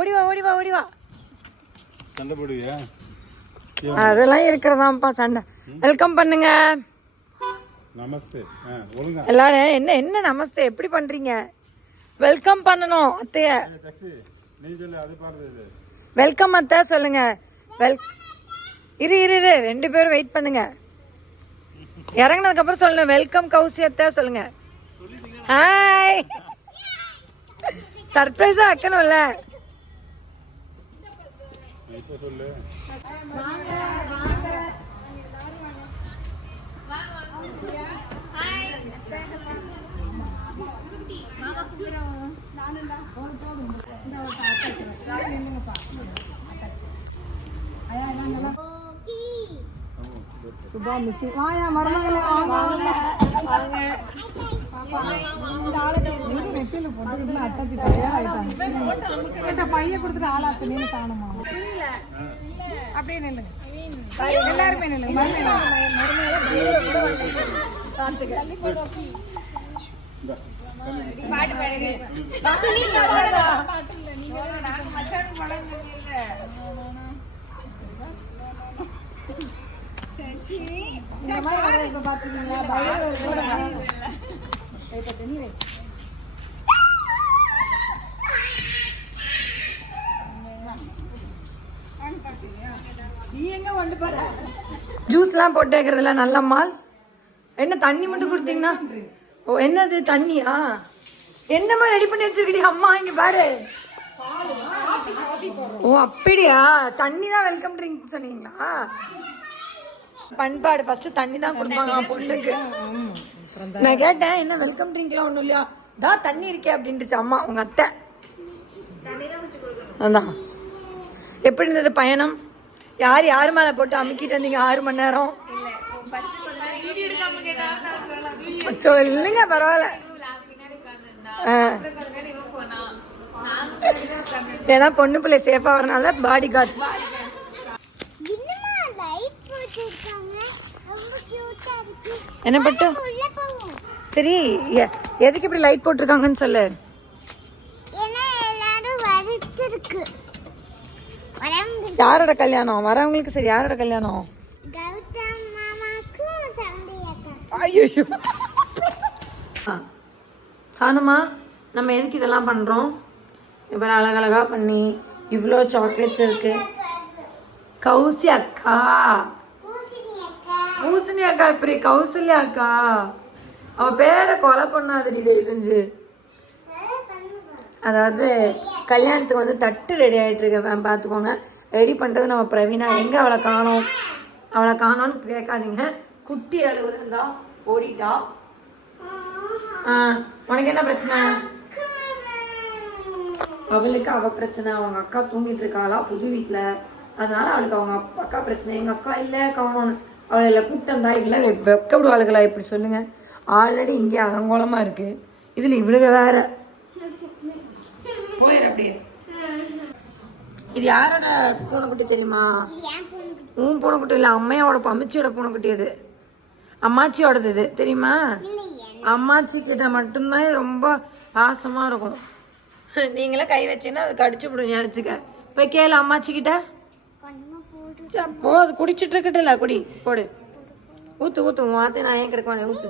ஓடிவா ஓடிவா ஓடிவா. சண்டை போடுவியா? அதெல்லாம் இருக்கிறதாப்பா சண்டை. வெல்கம் பண்ணுங்க. நமஸ்தே. ஒழுங்கா எல்லாரும் என்ன என்ன நமஸ்தே எப்படி பண்றீங்க? வெல்கம் பண்ணணும் அத்தைய. நீ சொல்லு, அது பாருது. வெல்கம் அத்தை சொல்லுங்க. இரு இரு இரு 2 பேரும் வெயிட் பண்ணுங்க. இறங்கினதுக்கு அப்புறம் சொல்லுங்க. வெல்கம் கௌசி அத்தை சொல்லுங்க. ஹாய். சர்ப்ரைஸா வைக்கணும்ல. இப்ப சொல்லு. சுபா மிஸ் வாயா மருமகளே வாங்க வாங்க. நெத்தியில போட்டு அட்டாச்சி ஆயிட்டாங்க. பைய கொடுத்துட்டு ஆளாத்து நீங்க காணுமா? அப்படியே நில்லுங்க எல்லாருமே நில்லுங்க. ஜூஸ்லாம் போட்டு வைக்கிறதுல நல்ல மால். என்ன தண்ணி மட்டும் கொடுத்தீங்கன்னா? ஓ என்னது தண்ணியா? என்னமா ரெடி பண்ணி வச்சிருக்கீ அம்மா? இங்க பாரு. ஓ அப்படியா? தண்ணி தான் வெல்கம் ட்ரிங்க் சொன்னீங்களா? பண்பாடு ஃபர்ஸ்ட் தண்ணி தான் கொடுப்பாங்க பொண்ணுக்கு. நான் கேட்டேன் என்ன வெல்கம் ட்ரிங்க்லாம் ஒண்ணும் இல்லையா? தான் தண்ணி இருக்கே அப்படின்ட்டு அம்மா உங்க அத்தை. அதான் எப்படி இருந்தது பயணம்? யார் யாரு மேல போட்டு அமுக்கிட்டு வந்தீங்க 6 மணி நேரம்? சொல்லுங்க பரவாயில்ல. ஏன்னா பொண்ணு பிள்ளை சேஃபா வரனால பாடி கார்ட்ஸ். என்ன பட்டு சரி எதுக்கு இப்படி லைட் போட்டிருக்காங்கன்னு சொல்லு. யாரோட கல்யாணம்? வரவங்களுக்கு சரி யாரோட கல்யாணம்? ஐயோ சாணமா நம்ம எதுக்கு இதெல்லாம் பண்றோம்? இப்போ அழகழகா பண்ணி இவ்வளோ சாக்லேட்ஸ் இருக்கு. கௌசி அக்கா, பூசணி அக்கா, இப்படி கௌசல்யா அக்கா. அவ பேரை கொலை பண்ணாதடி தயவு செஞ்சு. அதாவது கல்யாணத்துக்கு வந்து தட்டு ரெடி ஆகிட்டு இருக்க பார்த்துக்கோங்க. ரெடி பண்ணுறது நம்ம பிரவீனா. எங்கே அவளை காணோம் அவளை காணோன்னு கேட்காதீங்க. குட்டி அழுகுதுந்தா ஓடிட்டா. உனக்கு என்ன பிரச்சனை? அவளுக்கு அவள் பிரச்சனை. அவங்க அக்கா தூங்கிட்டு இருக்காளா புது வீட்டில், அதனால அவளுக்கு அவங்க அக்கா பிரச்சனை. எங்கள் அக்கா இல்லை காணோன்னு அவளை இல்லை கூட்டம் தான். இல்லை வெக்க விடுவாளுகளா இப்படி சொல்லுங்க. ஆல்ரெடி இங்கே அலங்கோலமாக இருக்குது, இதில் இவளுக வேற. போயிரு அப்படியே. இது யாரோட பூனைக்குட்டி தெரியுமா? உன் பூனைக்குட்டி இல்லை, அம்மையோட அம்மாச்சியோட பூனைக்குட்டி. அது அம்மாச்சியோடது. இது தெரியுமா? அம்மாச்சி கிட்ட மட்டும்தான் இது ரொம்ப பாசமாக இருக்கும். நீங்களே கை வச்சீங்கன்னா அது கடிச்சு விடும். ஞாயிச்சுக்க போய் கேளு அம்மாச்சி கிட்ட. போது குடிச்சிட்டு இருக்கட்டில்ல, குடி போடு. ஊற்று ஊற்று வாசி. நான் ஏன் கிடக்குவானே ஊற்று.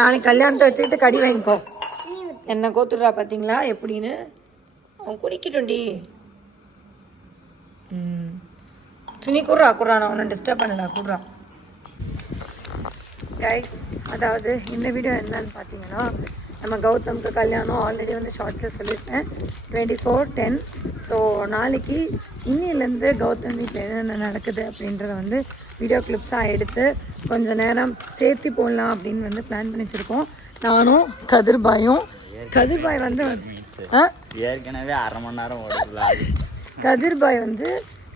நாளைக்கு கல்யாணத்தை வச்சுக்கிட்டு கடி வாங்கிக்கோ. என்ன கோத்துடுறா பார்த்தீங்களா எப்படின்னு. அவன் குடிக்கட்டும்டி. துணி குடுறா குடுறா. நான் உன்னை டிஸ்டர்ப் பண்ணடா குடுறா. கைஸ் அதாவது இந்த வீடியோ என்னன்னு பார்த்தீங்கன்னா, நம்ம கௌதம்க்கு கல்யாணம் ஆல்ரெடி வந்து ஷார்ட்ஸில் சொல்லியிருப்பேன் 24/10. ஸோ நாளைக்கு இன்னிலேருந்து கௌதம் வீட்டில் என்னென்ன நடக்குது அப்படின்றத வந்து வீடியோ கிளிப்ஸாக எடுத்து கொஞ்சம் நேரம் சேர்த்து போடலாம் அப்படின்னு வந்து பிளான் பண்ணி வச்சுருக்கோம். நானும் கதிர்பாயும். கதிர்பாய் வந்து ஏற்கனவே 1/2 மணி நேரம் ஓடுது. கதிர்பாய் வந்து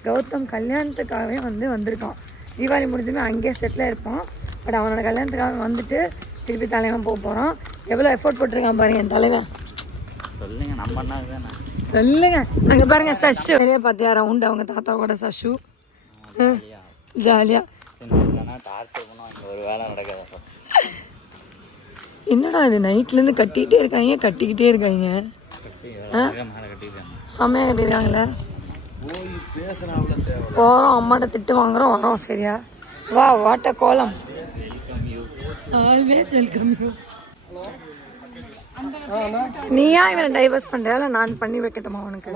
கௌதம் கல்யாணத்துக்காகவே வந்து வந்திருக்கான். தீபாவளி முடிஞ்சுமே அங்கேயே செட்டில் இருப்பான். பட் அவனோட கல்யாணத்துக்காக வந்துட்டு திருப்பி தலைவன் போக போகிறான். எவ்வளோ எஃபோர்ட் போட்டிருக்கான் பாருங்க என் தலைவன். சொல்லுங்க நம்ம சொல்லுங்க. அங்கே பாருங்க சஷு நிறைய பார்த்தியா ரவுண்டு அவங்க தாத்தா கூட சஷு ஜாலியாக. ஒரு வேலை நடக்காது. என்னடா இது நைட்லேருந்து கட்டிக்கிட்டே இருக்காங்க கட்டிக்கிட்டே இருக்காங்க. செம்மையாக கட்டியிருக்காங்களே. போகிறோம், அம்மாட்ட திட்டு வாங்குறோம், வரோம். சரியா? வா, வாட்ட கோலம். Always welcome you. நீயா இவனை டைவர்ஸ் பண்றியா இல்லை நான் பண்ணி வைக்கட்டுமா உனக்கு?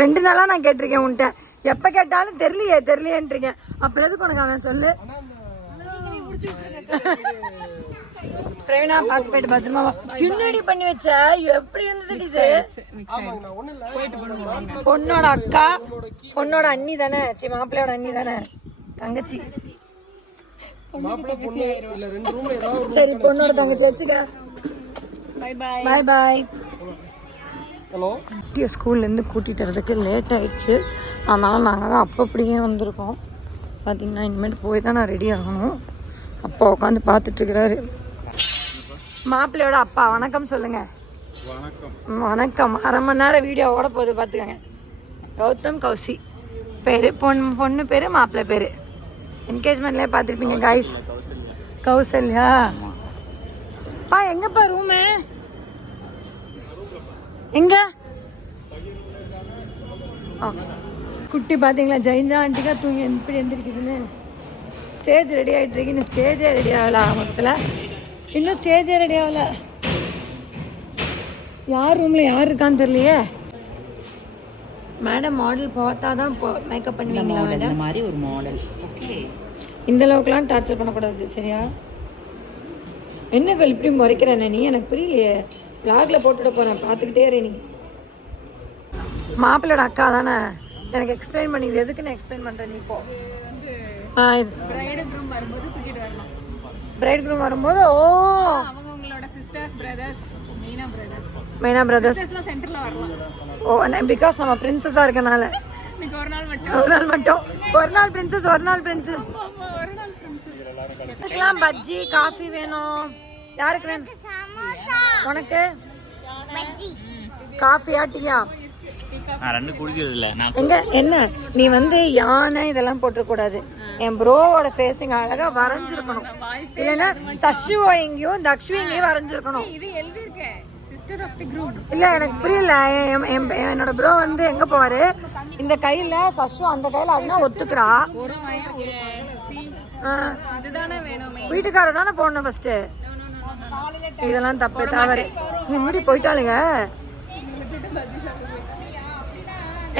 2 நாளா நான் கேட்டிருக்கேன் உன்கிட்ட, எப்ப கேட்டாலும் தெரியலையேன்றீங்க. அப்ப எதுக்கு உனக்கு அவன் சொல்லு. பிரவீனா பார்த்து போயிட்டு பத்திரமா பின்னாடி பண்ணி வச்ச எப்படி இருந்தது டிசைன்? பொண்ணோட அக்கா, பொண்ணோட அண்ணி தானே, மாப்பிள்ளையோட அண்ணி தானே, தங்கச்சி. சரி, பொண்ணோட தங்கச்சி வச்சுக்க. பாய் பாய். ஹலோ. ஸ்கூல்லேருந்து கூட்டிகிட்டு வரதுக்கு லேட் ஆயிடுச்சு. அதனால நாங்கள் தான் அப்போ அப்படியே வந்திருக்கோம். பார்த்தீங்கன்னா இனிமேட்டு போய் தான் நான் ரெடி ஆகணும். அப்பா உட்காந்து பார்த்துட்ருக்கிறாரு. மாப்பிள்ளையோட அப்பா வணக்கம் சொல்லுங்க. வணக்கம். 1/2 மணி நேரம் வீடியோ ஓட போகுது பார்த்துக்கங்க. கௌதம் கௌசி பேர், பொண்ணு பேர், மாப்பிள்ளை பேர். என்கேஜ்மெண்ட்லேயே பார்த்துருப்பீங்க காய்ஸ். கௌசல்யா. பா எங்கப்பா ரூமு? எங்க? குட்டி பார்த்தீங்களா, ஜெயிஞ்சா ஆண்டிக்கா தூங்கி எப்படி எந்திரிக்குதுன்னு. ஸ்டேஜ் ரெடி ஆகிட்டு இருக்கு. இன்னும் ஸ்டேஜே ரெடி ஆகல. மொத்தத்தில் இன்னும் ஸ்டேஜே ரெடி ஆகல. யார் ரூமில் யார் இருக்கான்னு தெரியலையே. மேடம் மாடல் பார்த்தா தான் மேக்கப் பண்ணுவீங்களா மேடம்? இந்த மாதிரி ஒரு மாடல். ஓகே, இந்த அளவுக்குலாம் டார்ச்சர் பண்ணக்கூடாது. சரியா? என்ன கல் இப்படி முறைக்கிறேன் நீ? எனக்கு புரியலையே. பிளாக்ல போட்டுட போறேன், பார்த்துக்கிட்டே இரு நீ. மாப்பிள்ளோட அக்கா தானே, எனக்கு எக்ஸ்பிளைன் பண்ணி எதுக்கு நான் எக்ஸ்பிளைன் பண்றேன். நீ இப்போ பிரைட் க்ரூம் வரும்போது ஓ அவங்களோட சிஸ்டர்ஸ் பிரதர்ஸ், மெயினா பிரதர்ஸ் சென்டர்ல வரலாம். ஓ, பிகாஸ் நம்ம பிரின்சஸா இருக்கனால ஒரு நாள் பிரின்சஸ், ஒரு நாள் பிரின்சஸ். இதுக்கெல்லாம் பஜ்ஜி காஃபி வேணும். யாருக்கு வேணும்? உனக்கு காஃபியா டீயா? எங்க என்ன நீ யானை இதெல்லாம் போட்டுக்கூடாது. என் ப்ரோவோட ஃபேஸிங் அழகா வரைஞ்சிருக்கணும். இல்லைன்னா சஷ்வோ எங்கேயும் தக்ஷ்வி எங்கேயும் வரைஞ்சிருக்கணும். இல்ல எனக்கு புரியல. என்னோட ப்ரோ எங்க போவாரு, இந்த கையில சஷ்வோ, அந்த கையில அதுதான் ஒத்துக்கிறா. வீட்டுக்காரர் தானே போடணும் ஃபர்ஸ்ட். இதெல்லாம் தப்பு தவறு. எங்கடி போயிட்டாளுங்க?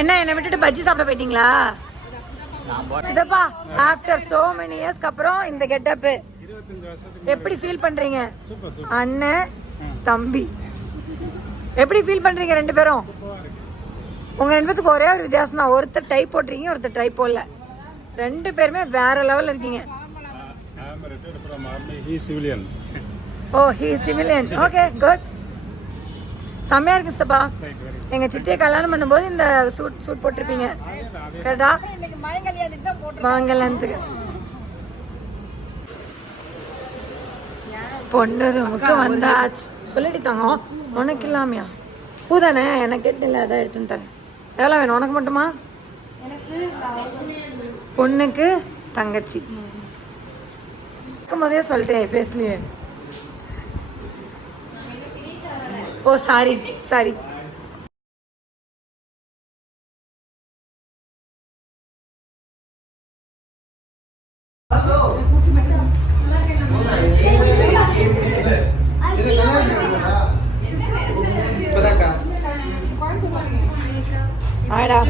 என்ன என்னை விட்டுட்டு பஜ்ஜி சாப்பிட போயிட்டீங்களா? சிதப்பா, ஆஃப்டர் சோ மெனி இயர்ஸ்க்கு அப்புறம் இந்த கெட்டப் எப்படி ஃபீல் பண்றீங்க? அண்ணன் தம்பி எப்படி ஃபீல் பண்றீங்க 2 பேரும்? உங்க 2 பேத்துக்கு ஒரே ஒரு வித்தியாசம் தான். ஒருத்தர் டைப் போட்டிருக்கீங்க, ஒருத்தர் டைப் போடல. 2 பேருமே வேற லெவல்ல இருக்கீங்க. ஓ, ஹி சிவிலியன். Okay, good. செம்மையா இருக்கு சித்தப்பா. எங்க சித்தியை கல்யாணம் பண்ணும்போது இந்த சூட் போட்டிருப்பீங்க. கரெக்டா? மாங்கல்யாணத்துக்கு பொண்ணு ரூமுக்கு வந்தாச்சு. சொல்லிட்டாங்க. உனக்கு இல்லாமையா? பூதானே, எனக்கு கேட்டில்ல, அதான் எடுத்துன்னு தரேன். எவ்வளோ வேணும் உனக்கு மட்டுமா? பொண்ணுக்கு தங்கச்சி. முதலே சொல்லிட்டேன் ஃபேஸ்லயே. ஓ சாரி சாரி. ஆடா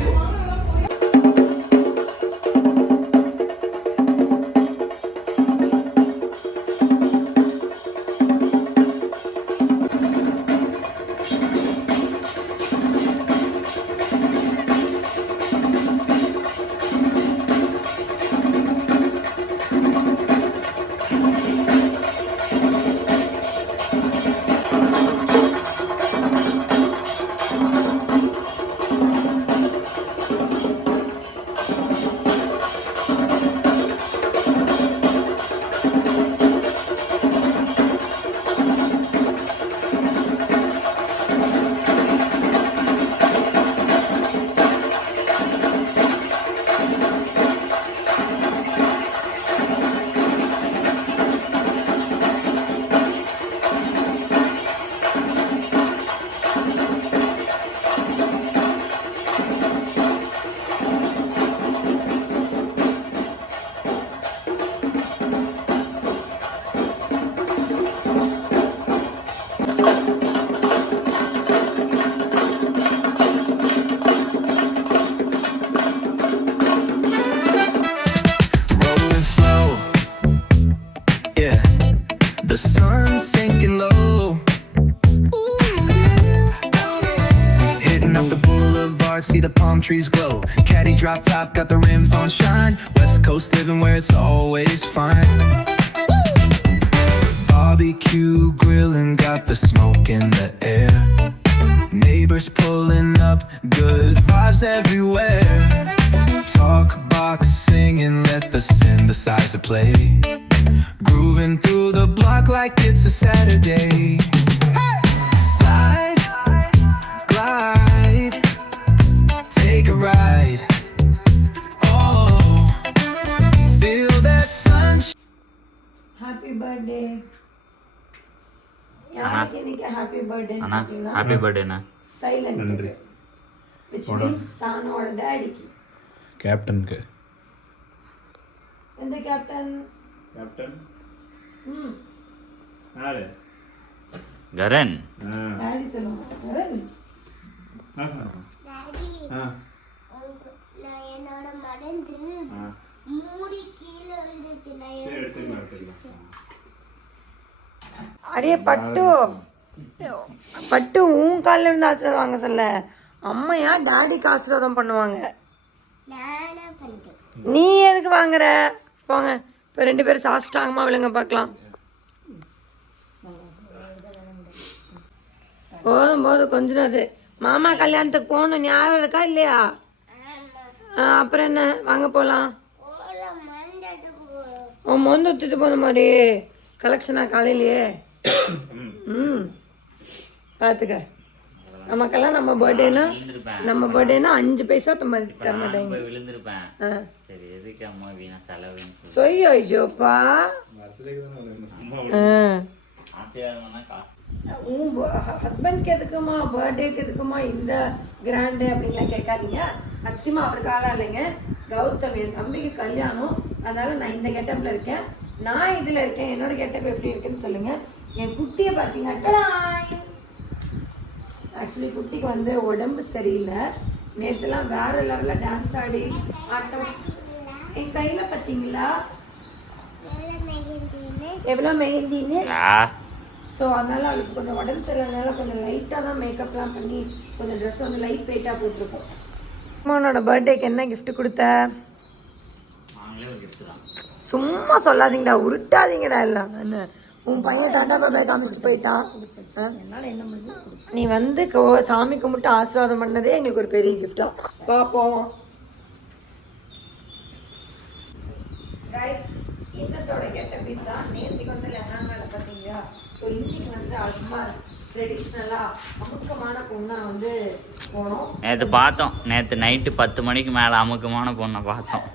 yard, see the palm trees glow. Caddy drop top, got the rims on shine. West Coast living where it's always fine. Barbecue grilling, got the smoke in the air. Neighbors pulling up, good vibes everywhere. Talk box singing, let the synthesizer play. Grooving through the block like it's a Saturday. Slide, glide, take a ride. Oh, feel that sunshine. Happy birthday. யாருக்கு இன்னைக்கு happy birthday அண்ணா பார்த்தீங்கன்னா happy பர்த்டேண்ணா. Silent நன்றி. which means சானோட டாடிக்கு. கேப்டனுக்கு. எந்த captain? Captain யாரு? Karan. Daddy சொல்ல மாட்டேன். நான் சொல்றேன். நான் என்னோட மறந்து மூடி கீழே வந்துச்சு. நான் சரி எடுத்துக்கலாம். அடே பட்டு பட்டு உன் காலில் இருந்து ஆசீர்வாதம் வாங்க சொல்ல. அம்மையா டாடிக்கு ஆசீர்வாதம் பண்ணுவாங்க. நானா பண்றேன். நீ எதுக்கு வாங்குற? போங்க இப்போ 2 பேரும் சாஸ்டாங்கமா விழுங்க பார்க்கலாம். போதும் போதும் கொஞ்சம் அது. மாமா கல்யாணத்துக்கு போகணும் ஞாபகம் இருக்கா இல்லையா? அப்புறம் என்ன வாங்க போகலாம். உன் மொந்து ஊற்றிட்டு போன மாதிரி கலெக்ஷனா காலையிலேயே. பார்த்துக்க நமக்கெல்லாம் நம்ம பர்த்டேனா 5 பைசா தர மாட்டாங்க. விழுந்திருப்பேன். சரி எதுக்கு அம்மா வீணா செலவுன்னு சொய்யோ ஐயோப்பா. ஆசீர்வாதம்னா காசு. உன் ஹஸ்பண்ட்க்கு எதுக்குமா பர்த்டேக்கு எதுக்குமா இந்த கிராண்டு அப்படின்லாம் கேட்காதீங்க. சத்தியமா அவருக்காக இல்லைங்க. கௌதம் என் தம்பிக்கு கல்யாணம், அதனால நான் இந்த கெட்டப்பில் இருக்கேன். நான் இதில் இருக்கேன். என்னோட கெட்டப் எப்படி இருக்குன்னு சொல்லுங்க. என் குட்டியை பார்த்தீங்கன்னா ஆக்சுவலி குட்டிக்கு வந்து உடம்பு சரியில்லை. நேற்றுலாம் வேற லெவலில் டான்ஸ் ஆடி ஆட்டம். என் கையில் பார்த்தீங்களா எவ்வளோ மெஹந்தின்னு. ஸோ அதனால அவளுக்கு கொஞ்சம் உடம்பு சரியில்லைனால கொஞ்சம் லைட்டாக தான் மேக்கப்லாம் பண்ணி கொஞ்சம் ட்ரெஸ் வந்து லைட் வெயிட்டாக போட்டிருக்கோம். அம்மானோட பர்த்டேக்கு என்ன கிஃப்ட் கொடுத்த? நாங்களே ஒரு gift தான். சும்மா சொல்லாதீங்கடா, உருட்டாதீங்கடா எல்லாம். என்ன உன் பையன் டாட்டா பாபாய் காமிச்சிட்டு போயிட்டான். நீ வந்து சாமி கும்பிட்டு ஆசீர்வாதம் பண்ணதே எங்களுக்கு ஒரு பெரிய கிஃப்டா. வா போவோம். கைஸ் இன்னத்தோட கெட்டப் தான். நேற்றுக்கு வந்து லெஹங்கால பார்த்தீங்களா? ஸோ இன்னைக்கு வந்து அம்மா ட்ரெடிஷ்னலாக அமுக்கமான பொண்ணை வந்து போனோம். நேற்று பார்த்தோம். நேற்று நைட்டு 10 மணிக்கு மேலே அமுக்கமான பொண்ணை பார்த்தோம்.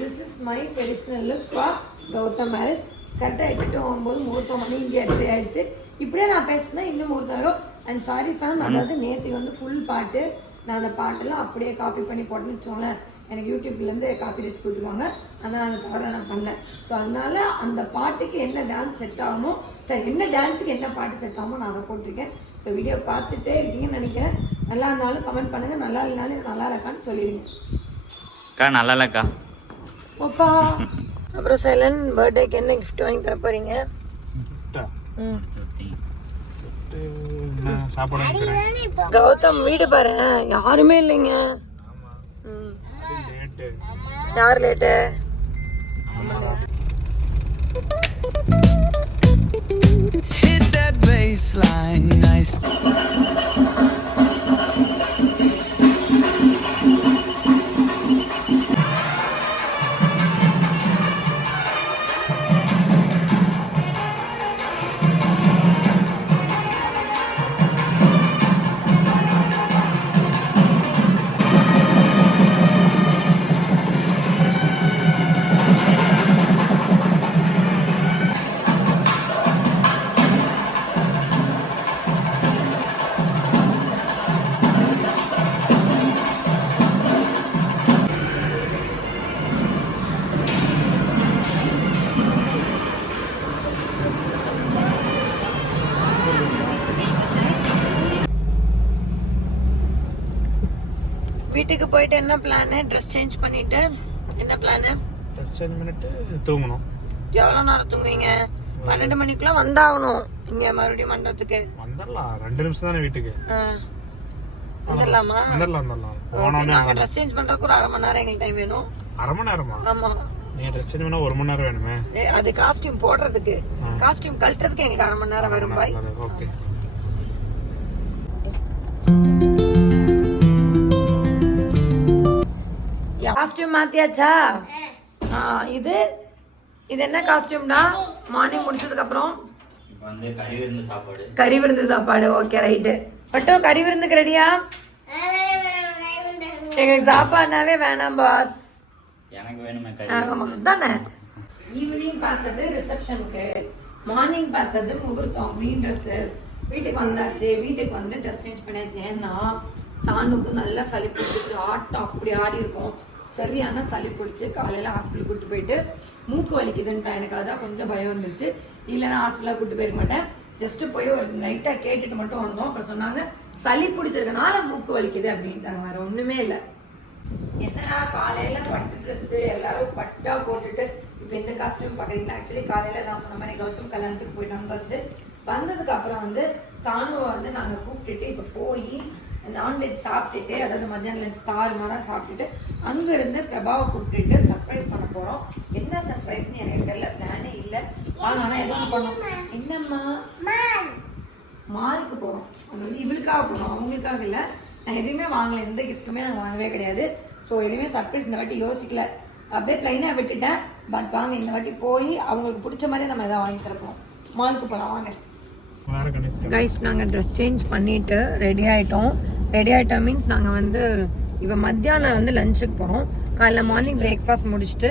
This is my traditional look for Gautham marriage. கரெக்டாக 8:09 முகூர்த்தம் மணி இங்கே 8 ஆயிடுச்சு. இப்படியே நான் பேசினேன் இன்னும் முகூர்த்தம் ஆகும். அண்ட் சாரி ஃபேம், அதாவது நேற்றுக்கு வந்து ஃபுல் பாட்டு. நான் அந்த பாட்டெல்லாம் அப்படியே காப்பி பண்ணி போட்டேன்னு வச்சோங்களேன். எனக்கு யூடியூப்லேருந்து காப்பி ரைட்ஸ் கொடுத்துருவாங்க. ஆனால் அந்த தவிர நான் பண்ணேன். ஸோ அதனால் அந்த பாட்டுக்கு என்ன டான்ஸ் செட் ஆகுமோ, சரி என்ன டான்ஸுக்கு என்ன பாட்டு செட் ஆகுமோ நான் அதை போட்டிருக்கேன். ஸோ வீடியோ பார்த்துட்டே இருக்கீங்கன்னு நினைக்கிறேன். நல்லா இருந்தாலும் கமெண்ட் பண்ணுங்கள், நல்லா இல்லைனாலும் நல்லா இருக்கான்னு சொல்லிடுங்க. அக்கா நல்லா இல்லைக்கா. ஓப்பா. அப்புறம் சைலன் பர்த்டேக்கு என்ன கிஃப்ட் வாங்கி தர போறீங்க? கௌதம் வீடு பாரு, யாருமே இல்லைங்க. யார் late? Hit that baseline nice. வீட்டுக்கு போயிட்டு என்ன பிளானு? ட்ரெஸ் சேஞ்ச் பண்ணிட்டு என்ன பிளானு? ட்ரெஸ் சேஞ்ச் பண்ணிட்டு தூங்கணும். எவ்வளோ நேரம் தூங்குவீங்க? 12 மணிக்குள்ள வந்தாகணும் இங்க மறுபடியும் மண்டபத்துக்கு. வந்துடலாம், 2 நிமிஷம் தானே வீட்டுக்கு. வந்துடலாமா? வந்துடலாம் ஓகே, நாங்க ட்ரெஸ் சேஞ்ச் பண்றதுக்கு ஒரு 1/2 மணி நேரம் எங்களுக்கு டைம் வேணும். 1/2 மணி நேரமா? ஆமா, நீ ட்ரெஸ் சேஞ்ச் பண்ணா 1 மணி நேரம் வேணுமே. அது காஸ்டியூம் போடுறதுக்கு, காஸ்டியூம் கழட்டுறதுக்கு எங்களுக்கு 1/2 மணி நேரம் வரும் பாய். ஓகே. காஸ்டியூம் மாத்தியாச்சா? இது இது என்ன காஸ்டியூம்னா மார்னிங் முடிச்சதுக்கு அப்புறம் இப்போ வந்து கறி விருந்து சாப்பாடு. கறி விருந்து சாப்பாடு. Okay right. பட்டோ கறி விருந்துக்கு ரெடியா? எங்களுக்கு சாப்பாடுனாவே வேணாம் பாஸ். எனக்கு வேணுமே கறி. ஆமா அதானே. ஈவினிங் பார்த்தது ரிசப்ஷனுக்கு, மார்னிங் பார்த்தது முகூர்த்தம், க்ரீன் ட்ரெஸ்ஸு. வீட்டுக்கு வந்தாச்சு. வீட்டுக்கு வந்து ட்ரெஸ் சேஞ்ச் பண்ணியாச்சு. ஏன்னா சாணுக்கு நல்லா சளி பிடிச்சிச்சு. ஆட்டம் அப்படி ஆடி இருக்கும். சரியான சளி பிடிச்சி காலையில் ஹாஸ்பிட்டல் கூப்பிட்டு போயிட்டு மூக்கு வலிக்குதுன்ட்டா. எனக்கு அதான் கொஞ்சம் பயம் வந்துருச்சு. இல்லைன்னா ஹாஸ்பிட்டலாக கூப்பிட்டு போயிருக்க மாட்டேன். ஜஸ்ட்டு போய் ஒரு லைட்டாக கேட்டுட்டு மட்டும் வந்தோம். அப்புறம் சொன்னாங்க சளி பிடிச்சதுனால மூக்கு வலிக்குது அப்படின்ட்டாங்க. வேற ஒன்றுமே இல்லை. என்னன்னா காலையில் பட்டு ட்ரெஸ்ஸு எல்லாரும் பட்டா போட்டுட்டு இப்போ இந்த காஸ்டியூம் பார்க்குறீங்களா? ஆக்சுவலி காலையில் நான் சொன்ன மாதிரி கௌதம் கல்யாணத்துக்கு போயிட்டு வந்தாச்சு. வந்ததுக்கு அப்புறம் வந்து சாணுவை வந்து நாங்கள் கூப்பிட்டுட்டு இப்போ போய் நான்வெஜ் சாப்பிட்டுட்டு, அதாவது மத்தியானம் லஞ்ச் தாறுமாறாக சாப்பிட்டுட்டு அங்கேருந்து பிரபாவை கூப்பிட்டுட்டு சர்ப்ரைஸ் பண்ண போகிறோம். என்ன சர்ப்ரைஸ்ன்னு எனக்கு தெரியல, பிளானே இல்லை. வாங்க ஆனால் எதுவும் பண்ணோம். என்னம்மா? மாலுக்கு போகிறோம். அது வந்து இவளுக்காக போகிறோம், அவங்களுக்காக இல்லை. நான் எதுவுமே வாங்கலை, எந்த கிஃப்ட்டுமே நான் வாங்கவே கிடையாது. ஸோ எதுவுமே சர்ப்ரைஸ் இந்த வாட்டி யோசிக்கல, அப்படியே ப்ளைனாக விட்டுட்டேன். பட் வாங்க இந்த வாட்டி போய் அவங்களுக்கு பிடிச்ச மாதிரி நம்ம எதாவது வாங்கி தரப்போம். மாலுக்கு போகலாம் வாங்க. கைஸ் நாங்கள் ட்ரெஸ் சேஞ்ச் பண்ணிவிட்டு ரெடி ஆகிட்டோம். ரெடி ஆகிட்டோம் மீன்ஸ் நாங்கள் வந்து இப்போ மத்தியானம் வந்து லஞ்சுக்கு போகிறோம். காலைல மார்னிங் பிரேக்ஃபாஸ்ட் முடிச்சுட்டு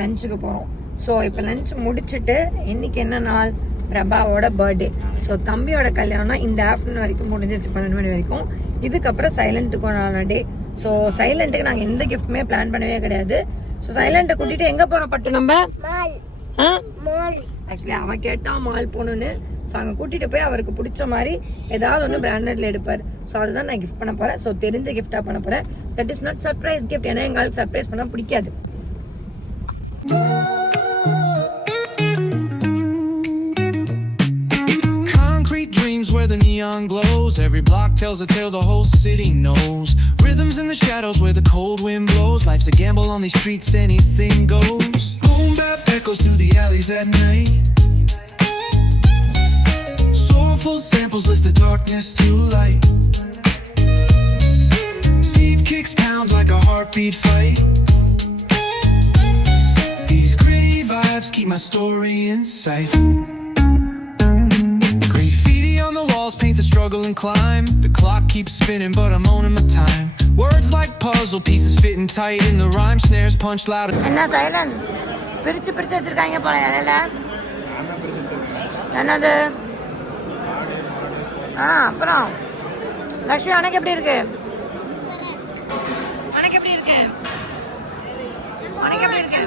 லஞ்சுக்கு போகிறோம். ஸோ இப்போ லஞ்ச் முடிச்சுட்டு இன்றைக்கி என்ன நாள்? பிரபாவோட பர்த்டே. ஸோ தம்பியோட கல்யாணம் இந்த ஆஃப்டர்நூன் வரைக்கும் முடிஞ்சிருச்சு, 12 மணி வரைக்கும். இதுக்கப்புறம் சைலண்ட்டுக்கு டே. ஸோ சைலண்ட்டுக்கு நாங்கள் எந்த கிஃப்ட்டுமே பிளான் பண்ணவே கிடையாது. ஸோ சைலண்ட்டை கூட்டிகிட்டு எங்கே போகிறோம் பட்டு நம்ம? ஆக்சுவலி அவன் கேட்டான் மால் போகணுன்னு. ஸோ அங்கே கூட்டிகிட்டு போய் அவருக்கு பிடிச்ச மாதிரி ஏதாவது ஒன்று பிராண்டட்ல எடுப்பார். ஸோ அதுதான் நான் கிஃப்ட் பண்ண போகிறேன். ஸோ தெரிஞ்ச கிஃப்டாக பண்ண போகிறேன். That is not surprise gift. ஏன்னா எங்களுக்கு சர்ப்ரைஸ் பண்ணால் பிடிக்காது. Concrete dreams where the neon glows. Every block tells a tale the whole city knows. Rhythms in the shadows where the cold wind blows. Life's a gamble on these streets, anything goes. Boom bap echoes through the alleys at night. Soulful samples lift the darkness to light. Deep kicks pound like a heartbeat fight. These gritty vibes keep my story in sight. Graffiti on the walls paint the struggle and climb. The clock keeps spinning but I'm owning my time. Words like puzzle pieces fitting tight in the rhyme. Snares punch louder. என்ன silent பிரிச்சு பிரிச்சு வச்சிருக்காங்க போல இலையில. என்னது? அப்புறம் லக்ஷ்மி உனக்கு எப்படி இருக்கு? உனக்கு எப்படி இருக்கு? உனக்கு எப்படி இருக்கு?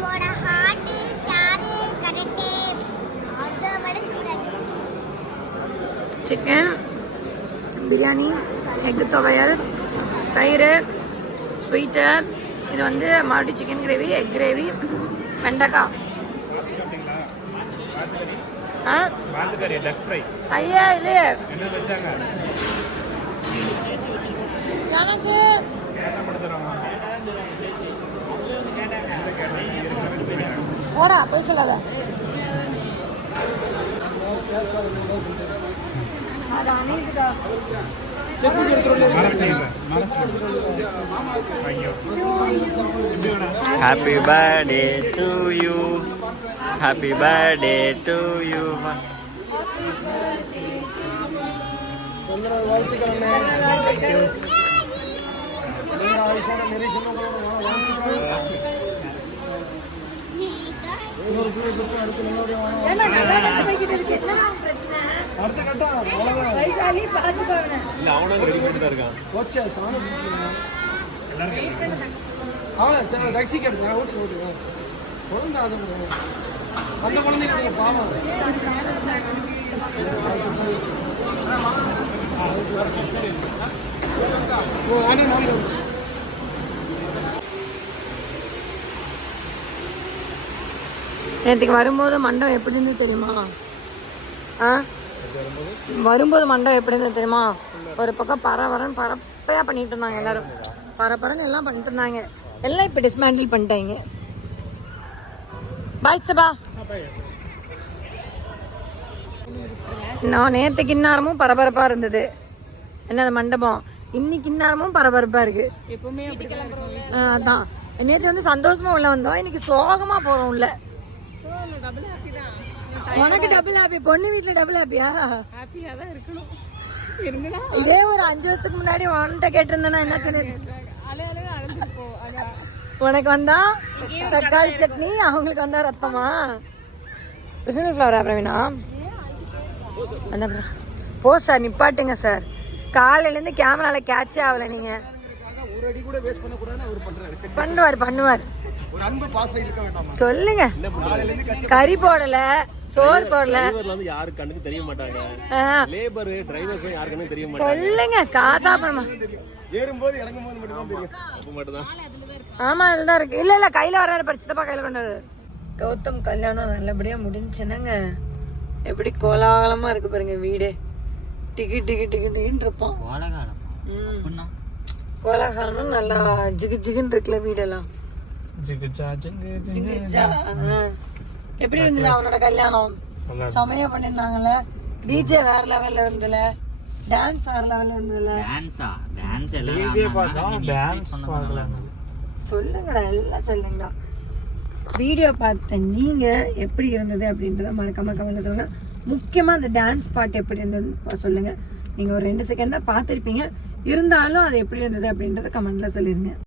சிக்கன் பிரியாணி, எக்கு துவையல், தயிர், ஸ்வீட்டு. இது வந்து மறுபடியும் சிக்கன் கிரேவி, எக் கிரேவி, வெண்டைக்காய். ஐயா இல்லையே எனக்கு போடா போய் சொல்லாத. அது அனைத்துக்கா Happy birthday to you. Happy birthday to you. Vaishali பாத்துக்கோங்க. அந்த குழந்தைங்க பாவம். நேற்றுக்கு வரும்போது மண்டபம் எப்படி இருந்து தெரியுமா? வரும்போது மண்டபம் எப்படி இருந்து தெரியுமா? ஒரு பக்கம் பரப்பரையாக பண்ணிட்டு இருந்தாங்க எல்லாரும். பரப்பரன்னு எல்லாம் பண்ணிட்டு இருந்தாங்க. எல்லாம் இப்போ டிஸ்மேண்டில் பண்ணிட்டாங்க. பாய் சபா. நான் நேற்றுக்கு இந்நேரமும் பரபரப்பாக இருந்தது. என்னது மண்டபம். இன்னைக்கு இந்நேரமும் பரபரப்பாக இருக்கு. அதான் நேற்று வந்து சந்தோஷமா உள்ள வந்தோம். இன்னைக்கு சோகமா போறோம் உள்ள. உனக்கு டபுள் ஹாப்பி, பொண்ணு வீட்டுல டபுள் ஹாப்பியா? ஹாப்பியா தான் இருக்கணும். இதே ஒரு 5 வருஷத்துக்கு முன்னாடி உன்கிட்ட கேட்டிருந்தேன்னா என்ன சொல்லி உனக்கு வந்தா தக்காளி சட்னி, அவங்களுக்கு வந்தா ரத்தமா? பிசினஸ் ஃப்ளவரா பிரவீனா? போ சார், நிப்பாட்டுங்க சார். காலையிலேருந்து கேமரால கேட்சே ஆகல. நீங்க பண்ணுவார் சொல்லுங்க. கறி போடல, சோறு போடல, சொல்லுங்க. காசா பணமா? ஆமா அதுதான் இருக்கு. இல்ல கையில வர படிச்சுதப்பா கையில கொண்டாரு. கௌதம் கல்யாணம் நல்லபடியா முடிஞ்சுனங்க. எப்படி கோலாகலமா இருக்கு பாருங்க வீடு. டிகின்னு இருப்பான். கோலாகலம் நல்லா ஜிகுன்னு இருக்குல்ல வீடெல்லாம். எப்படி இருந்தது அவனோட கல்யாணம்? செமையா பண்ணிருந்தாங்கல்ல. டிஜே வேற லெவல்ல இருந்ததுல, டான்ஸ் வேற லெவல்ல இருந்ததுல. சொல்லுங்கடா, எல்லாம் சொல்லுங்கடா. வீடியோ பார்த்த நீங்க எப்படி இருந்தது அப்படின்றத மறக்காம கமெண்ட்ல சொல்லுங்க. முக்கியமா அந்த டான்ஸ் பாட்டு எப்படி இருந்ததுன்னு சொல்லுங்க. நீங்க ஒரு 2 செகண்ட் தான் பார்த்துருப்பீங்க, இருந்தாலும் அது எப்படி இருந்தது அப்படின்றத கமெண்ட்ல சொல்லிருங்க.